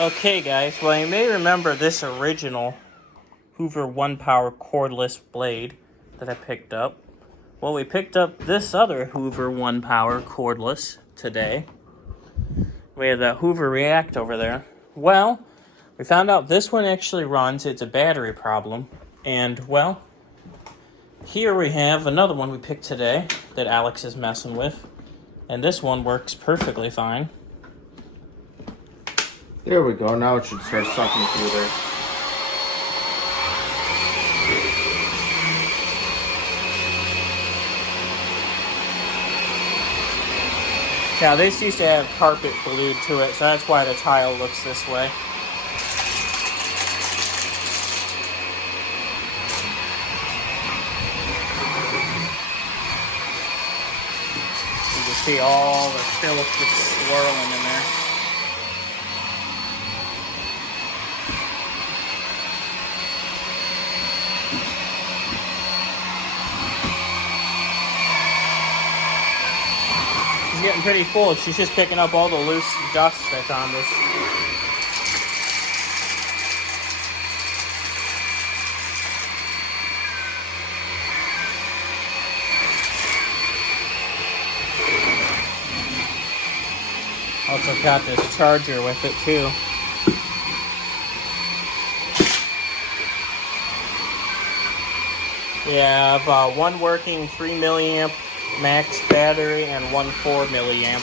Okay guys, well you may remember this original Hoover 1-power cordless blade that I picked up. Well, we picked up this other Hoover 1-power cordless today. We have that Hoover React over there. Well, we found out this one actually runs. It's a battery problem. And, well, here we have another one we picked today that Alex is messing with. And this one works perfectly fine. There we go. Now it should start sucking through there. Yeah, this used to have carpet glued to it, so that's why the tile looks this way. You can see all the filth just swirling in there. She's getting pretty full. She's just picking up all the loose dust that's on this. Also got this charger with it too. Yeah, I have one working 3 milliamp max battery and one 4 milliamp.